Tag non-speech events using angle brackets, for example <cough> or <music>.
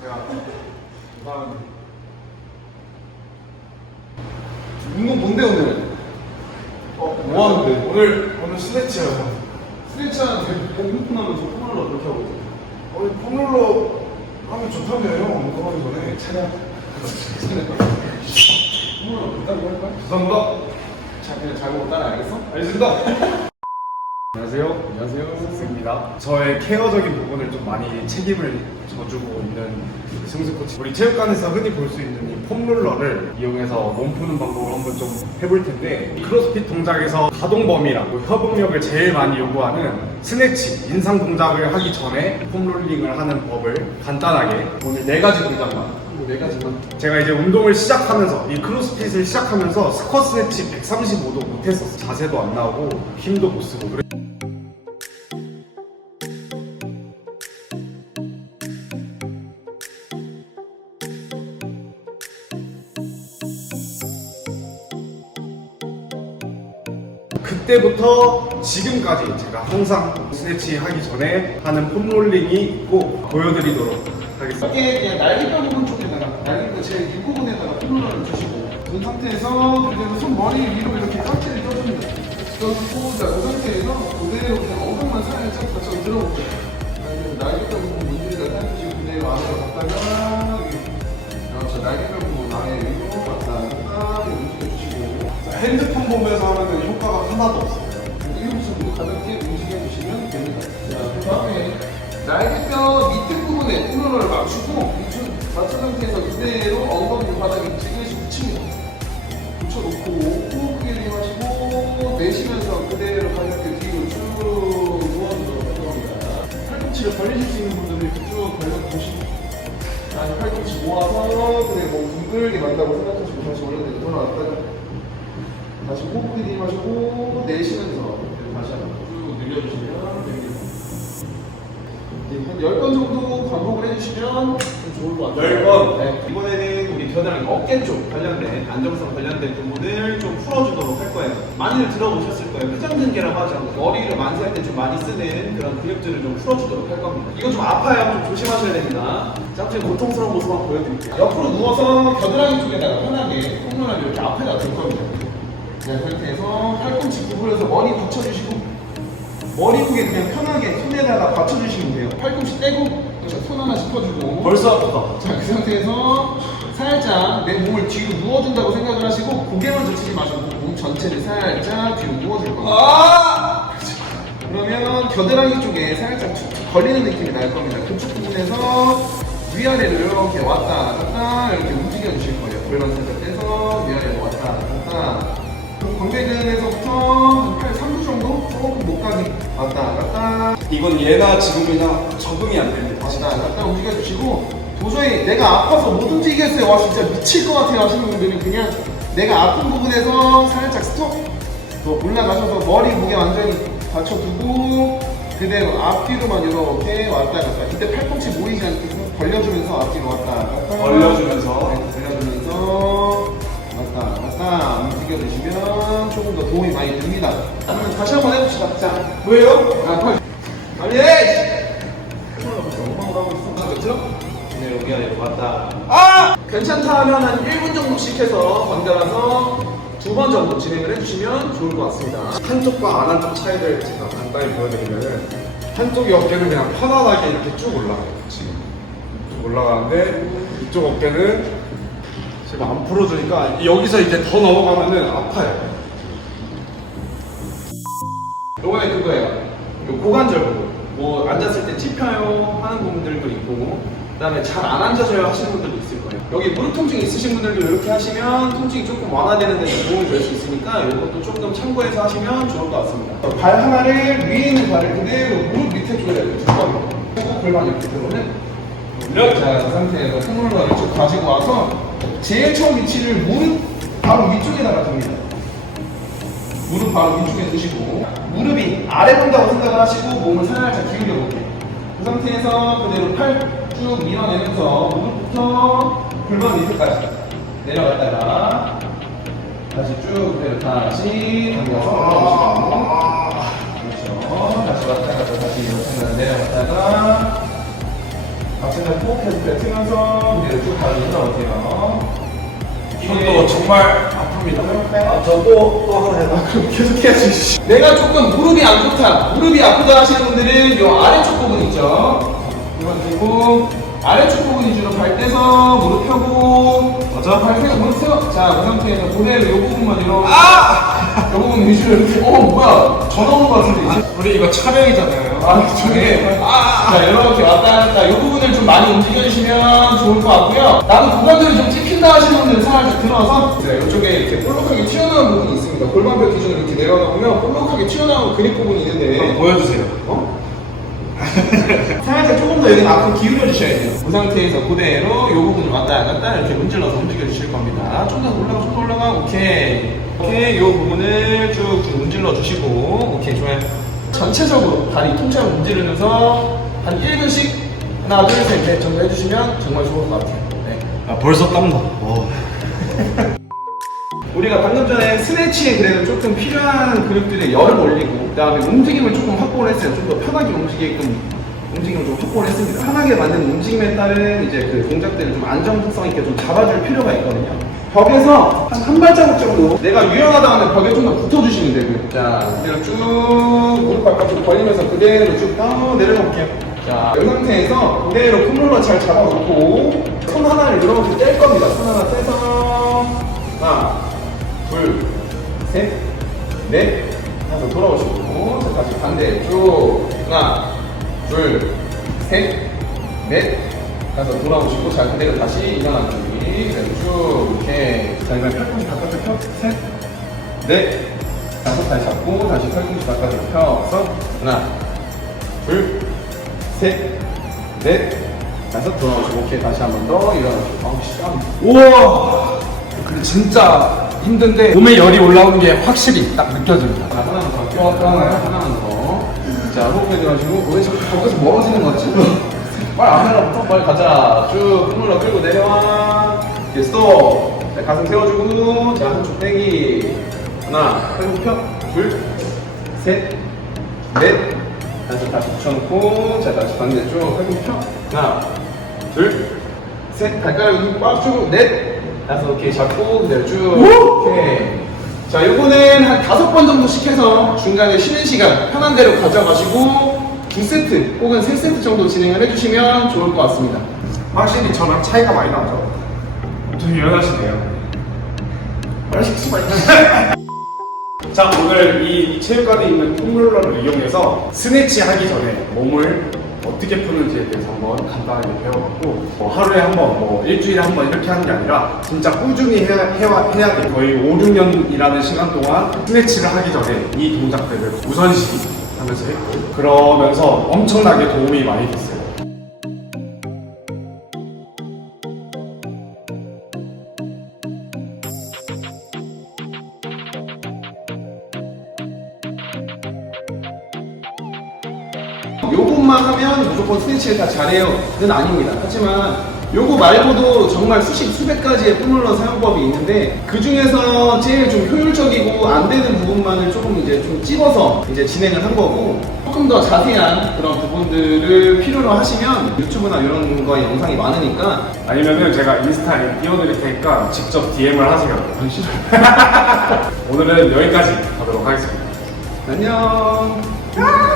제가 다음 운동 뭔데 오늘? 어, 뭐 하는데? 오늘 오늘 스트레치요. 스트레치 하는데 몸 푸나면서 폼롤러 어떻게 하고 있어요? 우리 폼롤러 하면 좋다며요. 운동하기 전에. 차량. 폼롤러 그따고 할까? 죄송합니다. 자, 그냥 잘 보고 따라 알겠어? 알겠습니다. <laughs> 안녕하세요. 안녕하세요. 승입니다. 저의 케어적인 부분을 좀 많이 책임을 져주고 있는 승수 코치. 우리 체육관에서 흔히 볼 수 있는 이 폼롤러를 이용해서 몸 푸는 방법을 한번 좀 해볼 텐데 이 크로스핏 동작에서 가동 범위라고 협응력을 제일 많이 요구하는 스네치, 인상 동작을 하기 전에 폼롤링을 하는 법을 간단하게 오늘 네 가지 동작만 네 가지만. 제가 이제 운동을 시작하면서 이 크로스핏을 시작하면서 스쿼트 스네치 135도 못했었어 자세도 안 나오고 힘도 못 쓰고 그래. 그때부터 지금까지 제가 항상 스네치 하기 전에 하는 폼롤링이 있고 보여드리도록 하겠습니다. 이게 그냥 날개뼈 부분 쪽에다가 날개뼈 제일 윗부분에다가 폼롤러를 주시고 그 상태에서 그대로 손 머리 위로 이렇게 깍지를. 떠주고 자, 그 상태에서 그대로 그냥 엉덩만 살짝 받쳐 들어볼게요. 날개뼈 부분 문질러다 당기시고 그대로 안으로 갔다가 그렇죠. 날개뼈 부분 안에 위로 갔다가 핸드폰 보면서 하면 효과가 하나도 없어요. 일부분으로 가볍게 움직여 주시면 됩니다. 자, 그 다음에 날개뼈 밑에 부분에 폼롤러를 맞추고 맞춘 상태에서 그대로 엉덩이 바닥에 지그시 붙입니다. 붙여놓고 호흡 크게 들이마시고 내쉬면서 그대로 가볍게 뒤로 쭉 누워주도록 합니다. 팔꿈치를 벌리실 수 있는 분들은 이렇게 쭉 벌려 보시고 아니 팔꿈치 모아서 그대로 몸 둥글게 만다고 생각하시고 다시 올려내고 돌아왔다가 다시 호흡 들이마시고 내쉬면서 다시 한번 쭉 늘려주시면 됩니다. 한 10번 정도 반복을 해주시면 좀 좋을 것 같아요. 열 번? 네. 이번에는 우리 겨드랑이 어깨 쪽 관련된 안정성 관련된 부분을 좀 풀어주도록 할 거예요. 많이들 들어보셨을 거예요. 회전근개라고 하죠. 머리를 만세할 때 좀 많이 쓰는 그런 근육들을 좀 풀어주도록 할 겁니다. 이거 좀 아파요. 좀 조심하셔야 됩니다. 자, 혹시 고통스러운 모습 한번 보여드릴게요. 옆으로 누워서 겨드랑이 쪽에다가 편하게 콩눈을 이렇게 앞에다 댈 겁니다. 네, 상태에서 팔꿈치 구부려서 머리 받쳐주시고 머리 쪽에 그냥 편하게 손에다가 받쳐주시면 돼요. 팔꿈치 떼고 그렇죠. 손 하나 짚어주고 벌써 아프다. 자, 그 상태에서 살짝 내 몸을 뒤로 누워준다고 생각을 하시고 고개만 젖히지 마시고 몸 전체를 살짝 뒤로 누워줄 겁니다. 아! 그러면 겨드랑이 쪽에 살짝 툭툭 걸리는 느낌이 날 겁니다. 그쪽 부분에서 위아래로 이렇게 왔다 갔다 이렇게 움직여 주실 거예요. 골반 살짝 떼서 위아래로 왔다 갔다. 그럼 광배근에서부터 팔 3두 정도 조금 못 가게 왔다 갔다 이건 얘나 지금이나 적응이 안 됩니다. 왔다 갔다 움직여 주시고 도저히 내가 아파서 못 움직이겠어요. 와 진짜 미칠 것 같아요 하시는 분들은 그냥 내가 아픈 부분에서 살짝 스톱 또 올라가셔서 머리 무게 완전히 받쳐두고 그대로 앞뒤로만 이렇게 왔다 갔다 이때 팔꿈치 모이지 않게 벌려주면서 앞뒤로 왔다 갔다 벌려주면서. 네, 벌려주면서 왔다 갔다 움직여 주시면 조금 더 도움이 많이 됩니다 그러면 다시 한번 해봅시다 자 왜요? 아, 빨리 빨리 해! 그렇죠? 네, 여기 아래 왔다. 아! 괜찮다 하면 한 1분 정도씩 해서 번갈아서 두 번 정도 진행을 해주시면 좋을 것 같습니다. 한쪽과 안 한쪽 차이를 제가 간단히 보여드리면은 한쪽이 어깨는 그냥 편안하게 이렇게 쭉 올라가요. 지금 쭉 올라가는데 이쪽 어깨는 제가 안 풀어주니까 여기서 이제 더 넘어가면은 아파요. 요번에 그거예요. 요 고관절 부분. 뭐 앉았을 때 찝혀요 하는 부분들도 있고 그다음에 잘 안 앉아져요 하시는 분들도 있을 거예요. 여기 무릎 통증 있으신 분들도 이렇게 하시면 통증이 조금 완화되는 데 도움이 될 수 있으니까 이것도 조금 참고해서 하시면 좋을 것 같습니다. 발 하나를 위에 있는 발을 그대로 무릎 밑에 쪽에 이렇게 두 번. 골반 이렇게 들어오는. 이렇게. 상태에서 손으로 이쪽 가지고 와서 제일 처음 위치를 무릎 바로 위쪽에다가 둡니다. 무릎 바로 위쪽에 두시고 무릎이 아래 본다고 생각을 하시고 몸을 살짝 기울여 볼게요. 그 상태에서 그대로 팔 쭉 밀어내면서 무릎부터 골반 밑에까지 내려갔다가 다시 쭉 그대로 다시 당겨서 올라오시고 그렇죠. 다시 왔다 갔다 다시 이렇게 내려갔다가 꼭 계속 뱉으면서 그대로 쭉 다리 올라오세요. 이것도 정말 아픕니다. 아, 저또 또 하나 해봐. <laughs> 그럼 계속 해야지. 내가 조금 무릎이 안 좋다, 무릎이 아프다 하시는 분들은 요 아래쪽 부분 있죠. 이건 들고 아래쪽 부분 위주로 발 떼서 무릎 펴고 맞아? 발 세고 무릎 세워. 자, 그 상태에서 그대로 요 부분만 이렇게 아! 요 부분 위주로 이렇게 어 뭐야 전화 온것 같은데 이제. 우리 이거 촬영이잖아요. 아, 저게. 아, 자, 이렇게 왔다 갔다. 이 부분을 좀 많이 움직여주시면 좋을 것 같고요. 나도 구간들이 좀 찍힌다 하시는 분들은 살짝 들어서, 네, 이쪽에 이렇게 볼록하게 튀어나온 부분이 있습니다. 골반뼈 기준으로 이렇게 내려가 보면 볼록하게 튀어나온 근육 부분이 있는데, 보여주세요. 어? <laughs> 살짝 조금 더 여기 앞으로 기울여 주셔야 돼요. 그 상태에서 그대로 이 부분을 왔다 갔다 이렇게 문질러서 움직여 주실 겁니다. 좀 더 올라가, 좀 더 올라가. 오케이. 오케이. 이 부분을 쭉쭉 문질러 주시고, 오케이. 좋아요. 전체적으로 다리 통째로 문지르면서 한 1분씩 하나, 둘, 셋, 넷 정도 해주시면 정말 좋을 것 같아요. 네. 아 벌써 땀나. 와. <laughs> 우리가 방금 전에 스네치에 그래도 조금 필요한 근육들의 열을 올리고 그 다음에 움직임을 조금 확보를 했어요. 좀 더 편하게 움직이게끔 움직임을 좀 확보를 했습니다. 편하게 만든 움직임에 따른 이제 그 동작들을 좀 안정성 있게 좀 잡아줄 필요가 있거든요. 벽에서 한 한 발자국 정도 내가 유연하다 하면 벽에 좀 더 붙어주시면 되고요. 자, 그대로 쭉 무릎 바깥으로 벌리면서 그대로 쭉 볼게요. 자, 이 상태에서 그대로 폼롤러 잘 잡아놓고 손 하나를 이렇게 뗄 겁니다. 손 하나 떼서 하나, 둘, 셋, 넷, 다섯 돌아오시고 자, 다시 반대 쭉 하나, 둘, 셋, 넷, 다섯 돌아오시고 자 그대로 다시 일어나는 준비 그대로 쭉 이렇게 자 이번에 팔꿈치 바깥으로 펴, 셋, 넷, 다섯 다시 잡고 다시 팔꿈치 바깥으로 펴서 하나, 둘, 셋, 넷, 다섯 돌아오시고 오케이 다시 한 번 더 일어나시고 아우 씨 땀. 우와. 근데 진짜 힘든데 몸에 열이 올라오는 게 확실히 딱 느껴집니다. 자, 하나만 더 할게요. 하나만, 하나만 더. 자, 호흡해 들어가시고, 왜 자꾸 거기서 멀어지는 거 같지? 빨리 앞에로부터 빨리 가자. 쭉 손으로 끌고 내려와. 이렇게 스톱. 자, 가슴 세워주고, 자, 한쪽 빼기. 하나, 팔꿈치 펴. 둘, 셋, 넷. 다시 다시 붙여놓고, 자, 다시 반대쪽. 팔꿈치 펴. 하나, 둘, 셋. 발가락 힘꽉 주고, 넷. 다섯, 오케이. 잡고, 그대로 쭉. 오케이. 자, 한 다섯 번 정도씩 해서 중간에 쉬는 시간 편한 대로 가져가시고 두 세트 혹은 세 세트 정도 진행을 해주시면 좋을 것 같습니다. 확실히 저랑 차이가 많이 나죠. 좀 유연하시네요. 있나? <laughs> 자 오늘 이 체육관에 있는 폼롤러를 이용해서 스네치 하기 전에 몸을 어떻게 푸는지에 대해서 한번 간단하게 배워봤고 뭐 하루에 한 번, 뭐 일주일에 한 번 이렇게 하는 게 아니라 진짜 꾸준히 해야, 해야, 해야 돼 거의 5, 6년이라는 시간 동안 스네치를 하기 전에 이 동작들을 우선시 하면서 했고 그러면서 엄청나게 도움이 많이 됐어요 하면 무조건 스트레치를 다 잘해요는 아닙니다. 하지만 요거 말고도 정말 수십 수백 가지의 폼롤러 사용법이 있는데 그 중에서 제일 좀 효율적이고 안 되는 부분만을 조금 이제 좀 찝어서 이제 진행을 한 거고 조금 더 자세한 그런 부분들을 필요로 하시면 유튜브나 이런 거에 영상이 많으니까 아니면은 제가 인스타에 띄워드릴 테니까 직접 DM을 하세요 <laughs> 오늘은 여기까지 하도록 하겠습니다. 안녕.